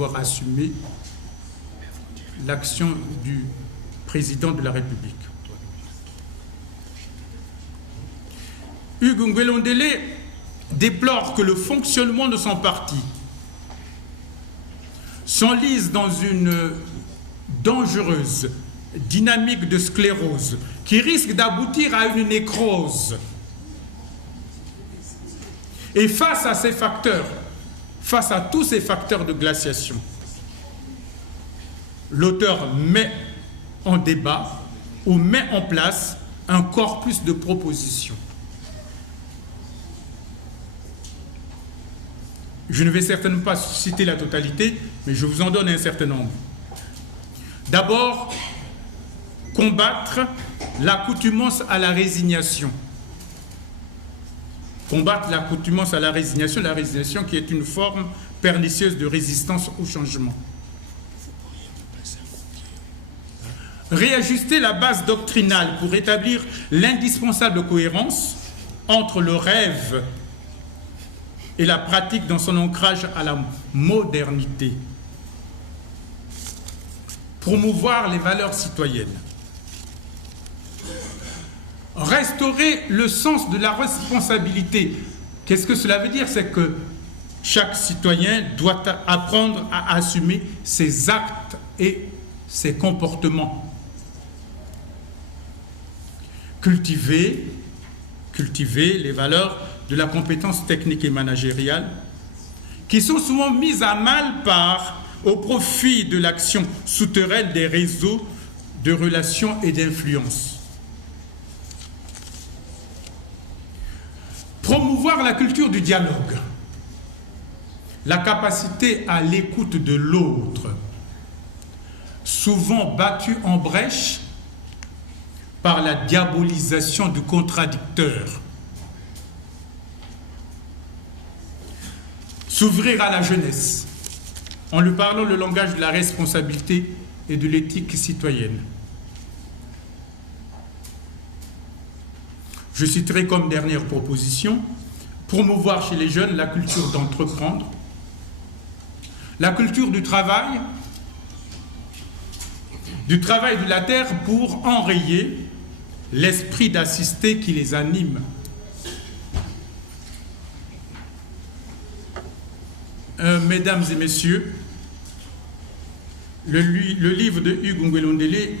pouvoir assumer l'action du président de la République. Hugues Ngwelondele déplore que le fonctionnement de son parti s'enlise dans une dangereuse dynamique de sclérose qui risque d'aboutir à une nécrose. Et face à ces facteurs, face à tous ces facteurs de glaciation, l'auteur met en débat ou met en place un corpus de propositions. Je ne vais certainement pas citer la totalité, mais je vous en donne un certain nombre. D'abord, combattre l'accoutumance à la résignation. Combattre l'accoutumance à la résignation qui est une forme pernicieuse de résistance au changement. Réajuster la base doctrinale pour établir l'indispensable cohérence entre le rêve et la pratique dans son ancrage à la modernité. Promouvoir les valeurs citoyennes. Restaurer le sens de la responsabilité. Qu'est-ce que cela veut dire? C'est que chaque citoyen doit apprendre à assumer ses actes et ses comportements. Cultiver les valeurs de la compétence technique et managériale qui sont souvent mises à mal au profit de l'action souterraine des réseaux de relations et d'influence. Promouvoir la culture du dialogue, la capacité à l'écoute de l'autre, souvent battue en brèche par la diabolisation du contradicteur. S'ouvrir à la jeunesse, en lui parlant le langage de la responsabilité et de l'éthique citoyenne. Je citerai comme dernière proposition, promouvoir chez les jeunes la culture d'entreprendre, la culture du travail de la terre pour enrayer l'esprit d'assister qui les anime. Mesdames et messieurs, le livre de Hugues Ngwelondele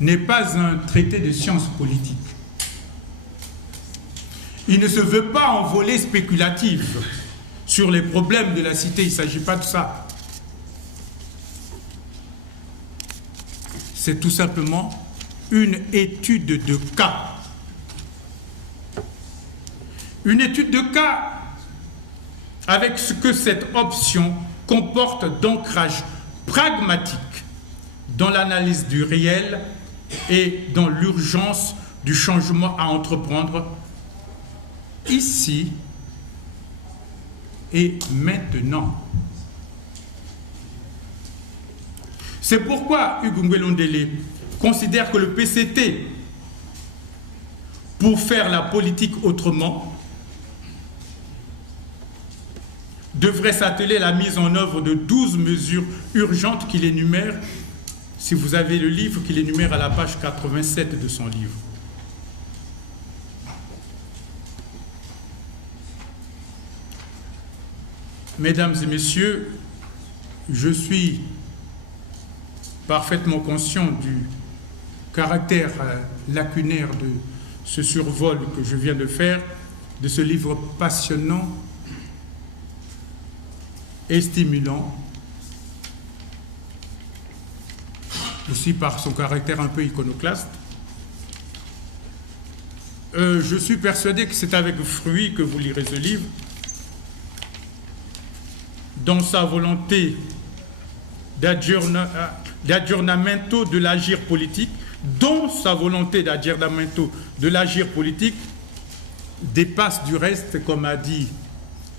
n'est pas un traité de sciences politiques. Il ne se veut pas en volée spéculative sur les problèmes de la cité. Il ne s'agit pas de ça. C'est tout simplement une étude de cas. Une étude de cas avec ce que cette option comporte d'ancrage pragmatique dans l'analyse du réel et dans l'urgence du changement à entreprendre ici et maintenant. C'est pourquoi Hugues Ngwelondele considère que le PCT, pour faire la politique autrement, devrait s'atteler à la mise en œuvre de 12 mesures urgentes qu'il énumère, si vous avez le livre, qu'il énumère à la page 87 de son livre. Mesdames et messieurs, je suis parfaitement conscient du caractère lacunaire de ce survol que je viens de faire, de ce livre passionnant et stimulant, aussi par son caractère un peu iconoclaste. Je suis persuadé que c'est avec fruit que vous lirez ce livre, dans sa volonté d'aggiornamento de l'agir politique, dont sa volonté d'aggiornamento de l'agir politique dépasse du reste, comme a dit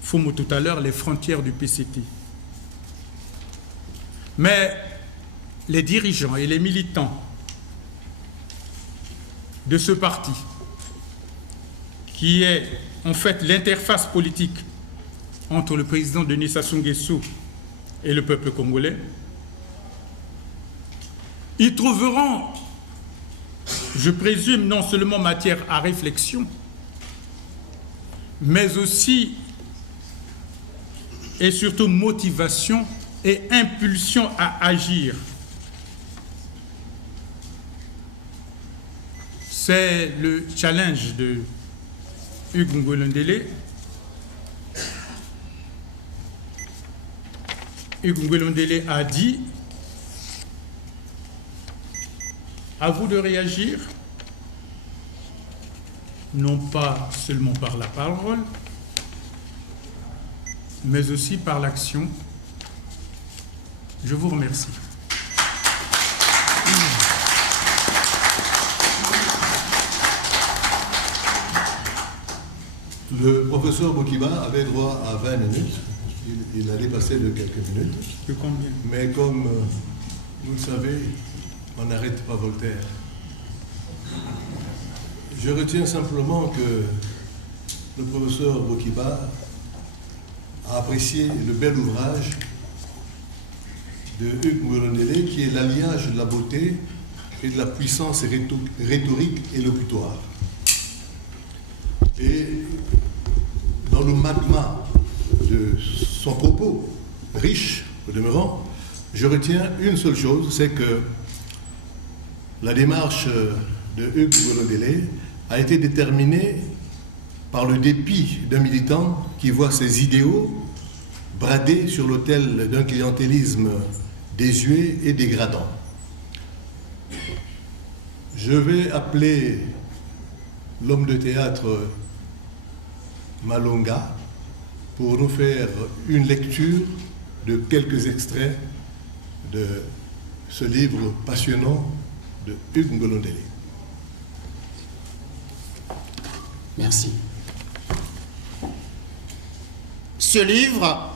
Fumo tout à l'heure, les frontières du PCT. Mais les dirigeants et les militants de ce parti, qui est en fait l'interface politique entre le président Denis Sassou Nguesso et le peuple congolais. Ils trouveront, je présume, non seulement matière à réflexion, mais aussi et surtout motivation et impulsion à agir. C'est le challenge de Hugues Ngolondele. Hugues Ngolondele a dit: à vous de réagir, non pas seulement par la parole, mais aussi par l'action. Je vous remercie. Le professeur Bokiba avait droit à 20 minutes. Il a dépassé de quelques minutes. De combien? Mais comme vous le savez, on n'arrête pas Voltaire. Je retiens simplement que le professeur Bokiba a apprécié le bel ouvrage de Hugues Ngolondele, qui est l'alliage de la beauté et de la puissance rhétorique élocutoire. Et dans le magma de son propos, riche au demeurant, je retiens une seule chose, c'est que la démarche de Hugues Ngolondele a été déterminée par le dépit d'un militant qui voit ses idéaux bradés sur l'autel d'un clientélisme désuet et dégradant. Je vais appeler l'homme de théâtre Malonga pour nous faire une lecture de quelques extraits de ce livre passionnant de Hugues Ngolondele. Merci. Ce livre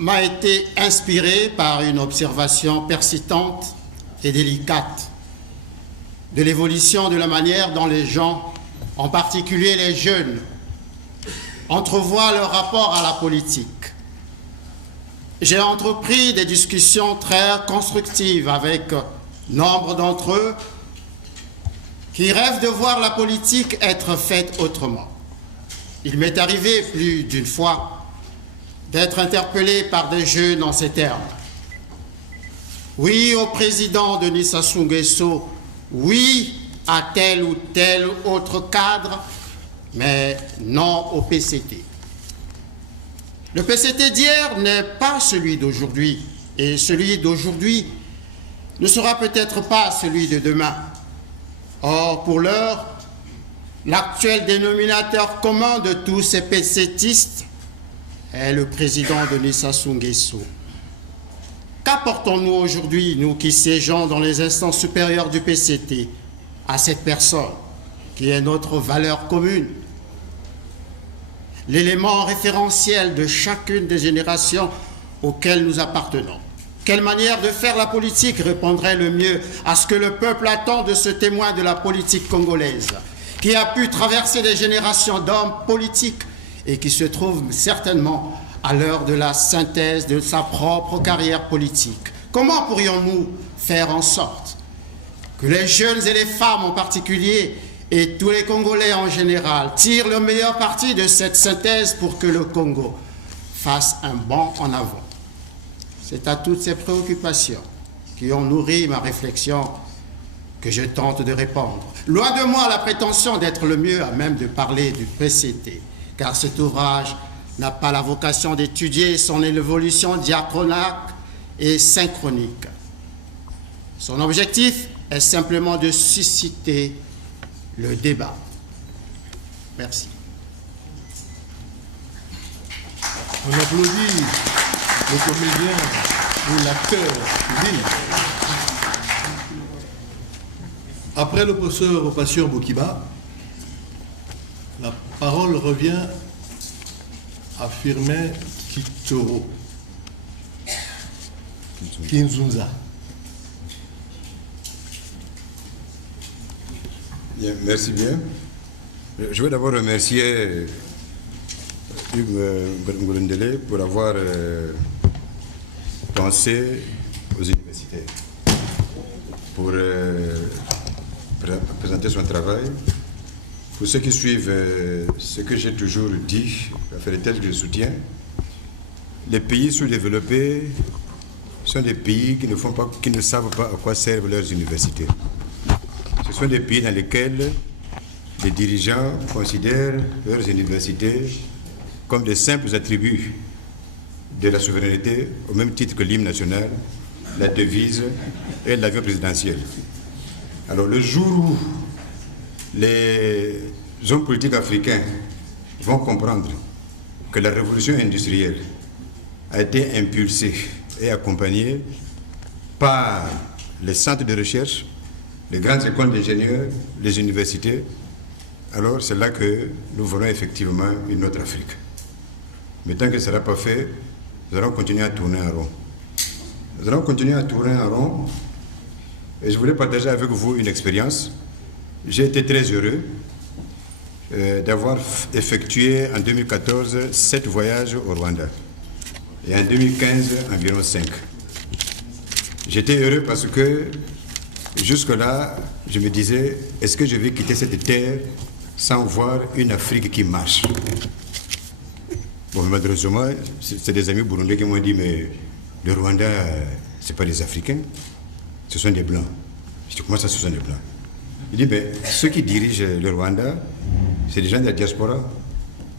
m'a été inspiré par une observation persistante et délicate de l'évolution de la manière dont les gens, en particulier les jeunes, entrevoient leur rapport à la politique. J'ai entrepris des discussions très constructives avec nombre d'entre eux qui rêvent de voir la politique être faite autrement. Il m'est arrivé plus d'une fois d'être interpellé par des jeunes en ces termes. Oui au président Denis Sassou Nguesso, oui à tel ou tel autre cadre, mais non au PCT. Le PCT d'hier n'est pas celui d'aujourd'hui, et celui d'aujourd'hui ne sera peut-être pas celui de demain. Or, pour l'heure, l'actuel dénominateur commun de tous ces PCTistes est le président Denis Sassou Nguesso. Qu'apportons-nous aujourd'hui, nous qui siégeons dans les instances supérieures du PCT, à cette personne qui est notre valeur commune, l'élément référentiel de chacune des générations auxquelles nous appartenons? Quelle manière de faire la politique répondrait le mieux à ce que le peuple attend de ce témoin de la politique congolaise, qui a pu traverser des générations d'hommes politiques et qui se trouve certainement à l'heure de la synthèse de sa propre carrière politique? Comment pourrions-nous faire en sorte que les jeunes et les femmes en particulier et tous les Congolais en général tirent le meilleur parti de cette synthèse pour que le Congo fasse un bond en avant? C'est à toutes ces préoccupations qui ont nourri ma réflexion que je tente de répondre. Loin de moi la prétention d'être le mieux à même de parler du PCT, car cet ouvrage n'a pas la vocation d'étudier son évolution diachronique et synchronique. Son objectif est simplement de susciter le débat. Merci. On applaudit le comédien ou l'acteur du livre. Après le professeur Patient Bokiba, la parole revient à Firmin Kitoro Kinzunza. Bien, merci bien. Je veux d'abord remercier Hugues Ngolondele pour avoir pensée aux universitaires pour présenter son travail. Pour ceux qui suivent ce que j'ai toujours dit, les thèses que je soutiens, les pays sous-développés sont des pays qui ne savent pas à quoi servent leurs universités. Ce sont des pays dans lesquels les dirigeants considèrent leurs universités comme des simples attributs de la souveraineté, au même titre que l'hymne national, la devise et l'avion présidentiel. Alors le jour où les hommes politiques africains vont comprendre que la révolution industrielle a été impulsée et accompagnée par les centres de recherche, les grandes écoles d'ingénieurs, les universités, alors c'est là que nous verrons effectivement une autre Afrique. Mais tant que ce ne sera pas fait, nous allons continuer à tourner en rond. Nous allons continuer à tourner en rond. Et je voulais partager avec vous une expérience. J'ai été très heureux d'avoir effectué en 2014 7 voyages au Rwanda. Et en 2015, environ 5. J'étais heureux parce que jusque-là, je me disais, est-ce que je vais quitter cette terre sans voir une Afrique qui marche? Bon, malheureusement, c'est des amis burundais qui m'ont dit, mais le Rwanda, ce n'est pas des Africains, ce sont des Blancs. Je dis, comment ça, ce sont des Blancs? Il dit, mais ceux qui dirigent le Rwanda, c'est des gens de la diaspora.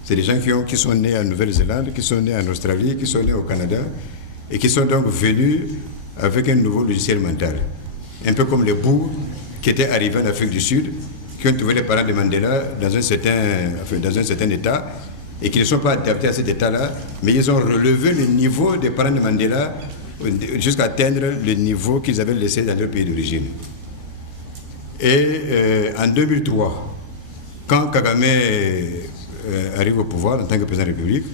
C'est des gens qui sont nés en Nouvelle-Zélande, qui sont nés en Australie, qui sont nés au Canada, et qui sont donc venus avec un nouveau logiciel mental. Un peu comme les Bous qui étaient arrivés en Afrique du Sud, qui ont trouvé les parents de Mandela dans un certain état, et qui ne sont pas adaptés à cet état-là, mais ils ont relevé le niveau des parents de Mandela jusqu'à atteindre le niveau qu'ils avaient laissé dans leur pays d'origine. Et en 2003, quand Kagame arrive au pouvoir en tant que président de la République,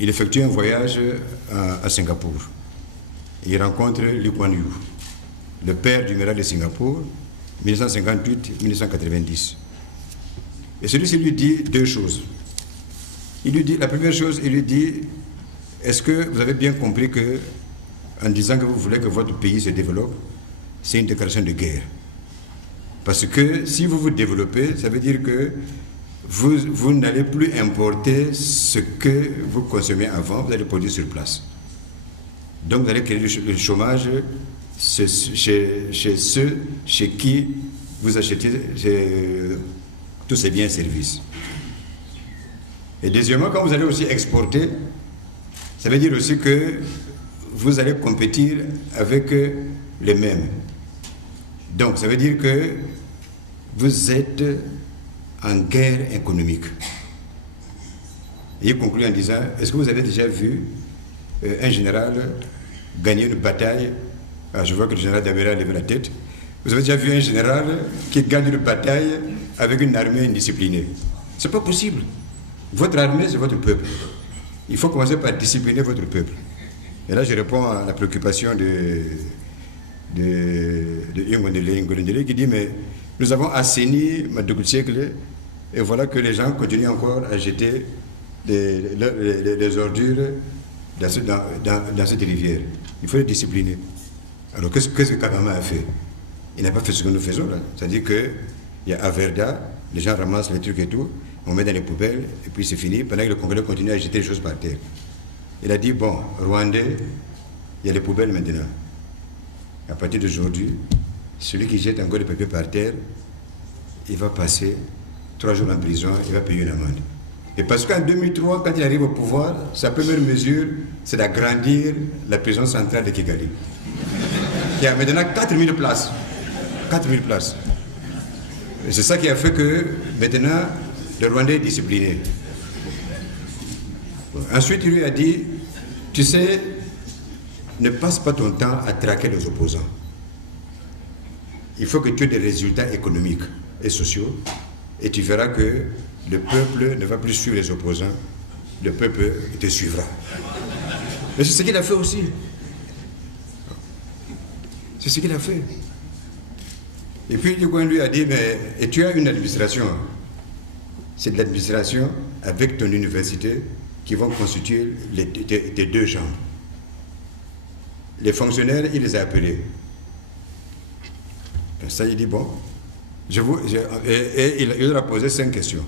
il effectue un voyage à Singapour. Il rencontre Lee Kuan Yew, le père du maire de Singapour, 1958-1990. Et celui-ci lui dit deux choses. La première chose, il lui dit, est-ce que vous avez bien compris que, en disant que vous voulez que votre pays se développe, c'est une déclaration de guerre? Parce que si vous vous développez, ça veut dire que vous n'allez plus importer ce que vous consommez avant, vous allez produire sur place. Donc vous allez créer le chômage chez ceux chez qui vous achetez tous ces biens et services. Et deuxièmement, quand vous allez aussi exporter, ça veut dire aussi que vous allez compétir avec les mêmes. Donc ça veut dire que vous êtes en guerre économique. Et il conclut en disant, est-ce que vous avez déjà vu un général gagner une bataille? Alors je vois que le général Damera lève la tête. Vous avez déjà vu un général qui gagne une bataille avec une armée indisciplinée? C'est pas possible. Votre armée, c'est votre peuple. Il faut commencer par discipliner votre peuple. Et là, je réponds à la préoccupation de Ngolendele qui dit, mais nous avons assaini Madougoutsekle et voilà que les gens continuent encore à jeter les ordures dans cette rivière. Il faut les discipliner. Alors qu'est-ce que Kagame a fait? Il n'a pas fait ce que nous faisons là. C'est-à-dire qu'il y a Averda, les gens ramassent les trucs et tout, on met dans les poubelles et puis c'est fini, pendant que le Congolais continue à jeter les choses par terre. Il a dit, bon, Rwandais, il y a les poubelles maintenant. À partir d'aujourd'hui, celui qui jette encore les papiers par terre, il va passer 3 jours en prison, il va payer une amende. Et parce qu'en 2003, quand il arrive au pouvoir, sa première mesure, c'est d'agrandir la prison centrale de Kigali. Il y a maintenant 4000 places. 4000 places. Et c'est ça qui a fait que maintenant, le Rwandais est discipliné. Ensuite, il lui a dit, tu sais, ne passe pas ton temps à traquer les opposants. Il faut que tu aies des résultats économiques et sociaux et tu verras que le peuple ne va plus suivre les opposants, le peuple te suivra. Mais c'est ce qu'il a fait aussi. C'est ce qu'il a fait. Et puis, lui a dit, mais et tu as une administration. C'est de l'administration avec ton université qui vont constituer tes deux jambes. les fonctionnaires, il les a appelés. Et ça, il dit, bon, et il leur a posé 5 questions.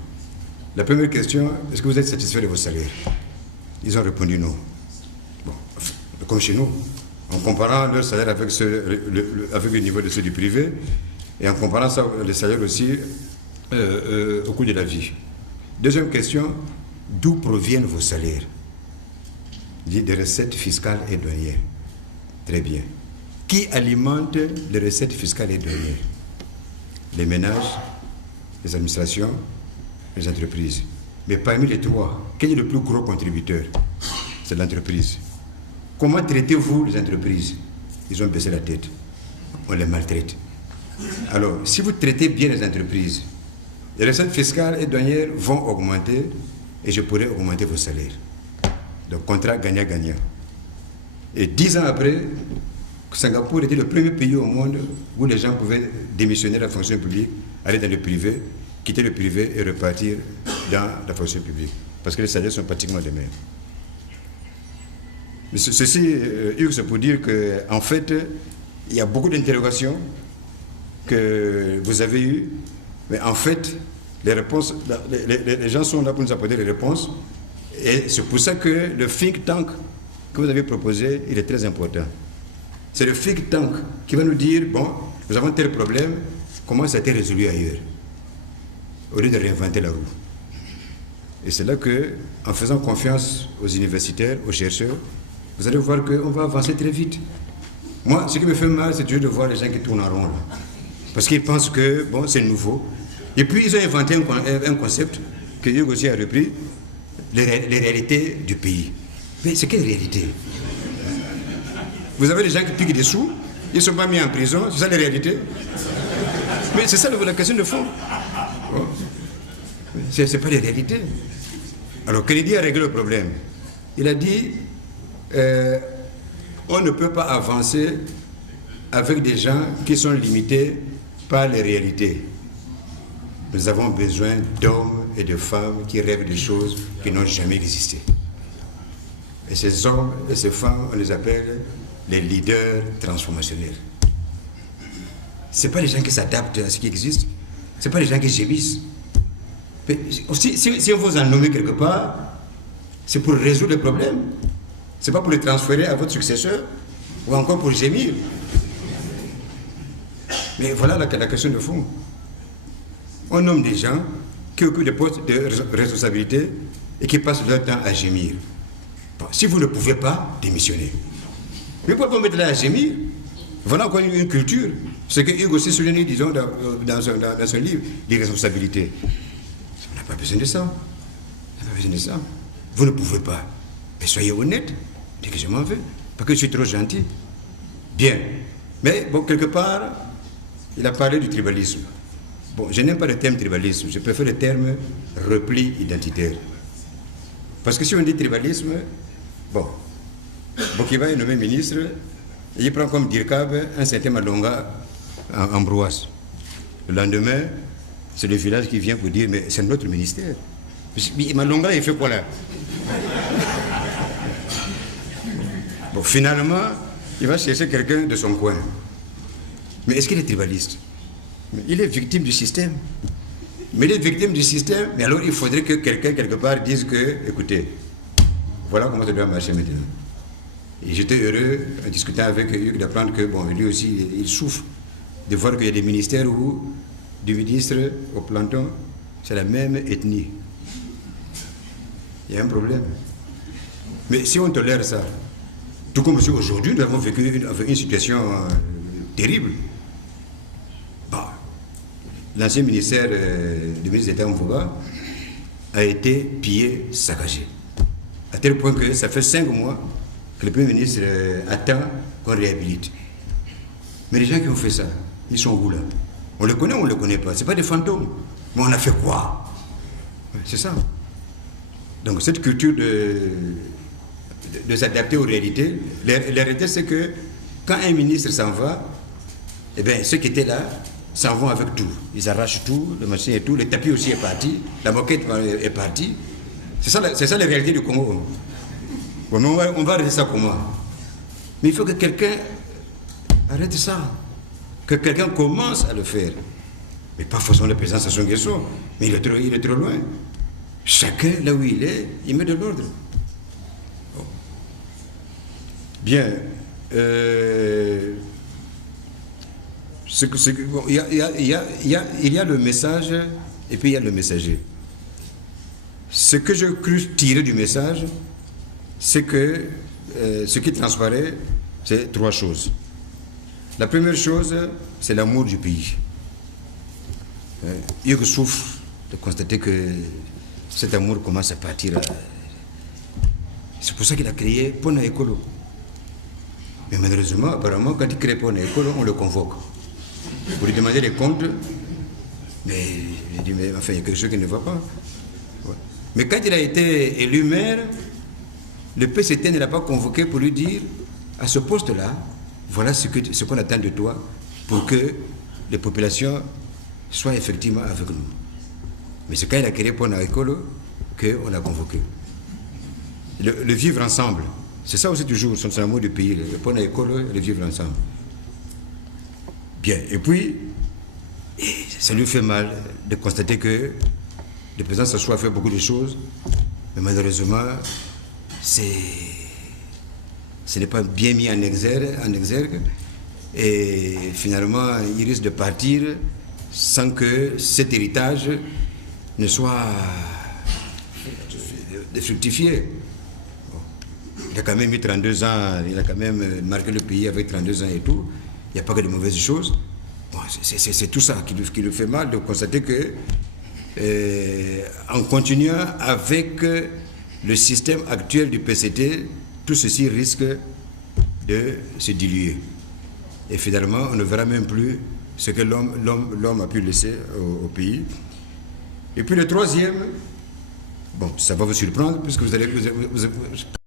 La première question, est-ce que vous êtes satisfait de vos salaires? Ils ont répondu non. Bon, comme chez nous, en comparant leur salaire avec, avec le niveau de ceux du privé, et en comparant ça, les salaires aussi au cours de la vie. Deuxième question, d'où proviennent vos salaires? Il dit des recettes fiscales et douanières. Très bien. Qui alimente les recettes fiscales et douanières? Les ménages, les administrations, les entreprises. Mais parmi les trois, quel est le plus gros contributeur? C'est l'entreprise. Comment traitez-vous les entreprises? Ils ont baissé la tête. On les maltraite. Alors, si vous traitez bien les entreprises, les recettes fiscales et douanières vont augmenter et je pourrai augmenter vos salaires. Donc, contrat gagnant-gagnant. Et 10 ans après, Singapour était le premier pays au monde où les gens pouvaient démissionner de la fonction publique, aller dans le privé, quitter le privé et repartir dans la fonction publique. Parce que les salaires sont pratiquement les mêmes. Mais ceci, Hugues, c'est pour dire qu'en fait, il y a beaucoup d'interrogations que vous avez eues, mais en fait, les réponses, les gens sont là pour nous apporter les réponses. Et c'est pour ça que le think tank que vous avez proposé, il est très important. C'est le think tank qui va nous dire, bon, nous avons tel problème, comment ça a été résolu ailleurs, au lieu de réinventer la roue. Et c'est là que, en faisant confiance aux universitaires, aux chercheurs, vous allez voir qu'on va avancer très vite. Moi, ce qui me fait mal, c'est toujours de voir les gens qui tournent en rond, là. Parce qu'ils pensent que, bon, c'est nouveau. Et puis, ils ont inventé un concept que Hugues aussi a repris, les réalités du pays. Mais c'est quelle réalité? Vous avez des gens qui piquent des sous, ils ne sont pas mis en prison, c'est ça la réalité? Mais c'est ça la question de fond. Bon. C'est pas la réalité. Alors Kennedy a réglé le problème. Il a dit, on ne peut pas avancer avec des gens qui sont limités par les réalités. Nous avons besoin d'hommes et de femmes qui rêvent des choses qui n'ont jamais existé. Et ces hommes et ces femmes, on les appelle les leaders transformationnels. Ce n'est pas les gens qui s'adaptent à ce qui existe, ce n'est pas les gens qui gémissent. Mais si on vous en nomme quelque part, c'est pour résoudre le problème. Ce n'est pas pour le transférer à votre successeur ou encore pour gémir. Mais voilà la question de fond. On nomme des gens qui occupent des postes de responsabilité et qui passent leur temps à gémir. Bon, si vous ne pouvez pas, démissionnez. Mais pourquoi vous mettez là à gémir? Voilà encore une culture. Ce que Hugues aussi souligne, disons, dans son livre, les responsabilités. On n'a pas besoin de ça. On n'a pas besoin de ça. Vous ne pouvez pas. Mais soyez honnête. Dites que je m'en vais. Parce que je suis trop gentil. Bien. Mais, bon, quelque part, il a parlé du tribalisme. Bon, je n'aime pas le terme tribalisme. Je préfère le terme repli identitaire. Parce que si on dit tribalisme, bon, Bokiba est nommé ministre, et il prend comme Dirkab un certain Malonga en Brouasse. Le lendemain, c'est le village qui vient pour dire, mais c'est notre ministère. Mais Malonga, il fait quoi là? Bon, finalement, il va chercher quelqu'un de son coin. Mais est-ce qu'il est tribaliste? Il est victime du système. Mais il est victime du système, mais alors il faudrait que quelqu'un, quelque part, dise que, écoutez, voilà comment ça doit marcher maintenant. Et j'étais heureux, en discutant avec Hugues, d'apprendre que, bon, lui aussi, il souffre de voir qu'il y a des ministères où, du ministre au planton, c'est la même ethnie. Il y a un problème. Mais si on tolère ça, tout comme si aujourd'hui, nous avons vécu une situation terrible. Bon, l'ancien ministère du ministre d'État Mvuba a été pillé, saccagé. À tel point que ça fait 5 mois que le Premier ministre attend qu'on réhabilite. Mais les gens qui ont fait ça, ils sont où là? On les connaît ou on ne les connaît pas? Ce n'est pas des fantômes. Mais on a fait quoi? C'est ça. Donc cette culture de s'adapter aux réalités, la réalité c'est que quand un ministre s'en va, eh bien ceux qui étaient là s'en vont avec tout. Ils arrachent tout, le machin et tout, le tapis aussi est parti, la moquette est partie. C'est ça la réalité du Congo. Bon, mais on va arrêter ça comment? Mais il faut que quelqu'un arrête ça, que quelqu'un commence à le faire. Mais pas forcément le président Sassou Nguesso, mais il est trop loin. Chacun, là où il est, il met de l'ordre. Bon. Bien. Bon, il y a le message et puis il y a le messager. Ce que je crus tirer du message, c'est que ce qui transparaît, c'est 3 choses. La première chose, c'est l'amour du pays. Il souffre de constater que cet amour commence à partir. C'est pour ça qu'il a créé Pona Ekolo. Mais malheureusement, apparemment, quand il crée Pona Ekolo, on le convoque. Pour lui demander des comptes, mais il dit, mais enfin, il y a quelque chose qui ne va pas. Ouais. Mais quand il a été élu maire, le PCT ne l'a pas convoqué pour lui dire, à ce poste-là, voilà ce qu'on attend de toi pour que les populations soient effectivement avec nous. Mais c'est quand il a créé Pona Ekolo qu'on a convoqué. Le vivre ensemble, c'est ça aussi toujours son amour du pays, le Pona Ekolo et le vivre ensemble. Bien, et puis, ça lui fait mal de constater que le président Sassou a fait beaucoup de choses, mais malheureusement, ce n'est pas bien mis en exergue, et finalement, il risque de partir sans que cet héritage ne soit fructifié. Bon. Il a quand même eu 32 ans, il a quand même marqué le pays avec 32 ans et tout. Il n'y a pas que de mauvaises choses. Bon, c'est tout ça qui lui fait mal de constater que, en continuant avec le système actuel du PCT, tout ceci risque de se diluer. Et finalement, on ne verra même plus ce que l'homme a pu laisser au pays. Et puis le troisième, bon, ça va vous surprendre, puisque vous allez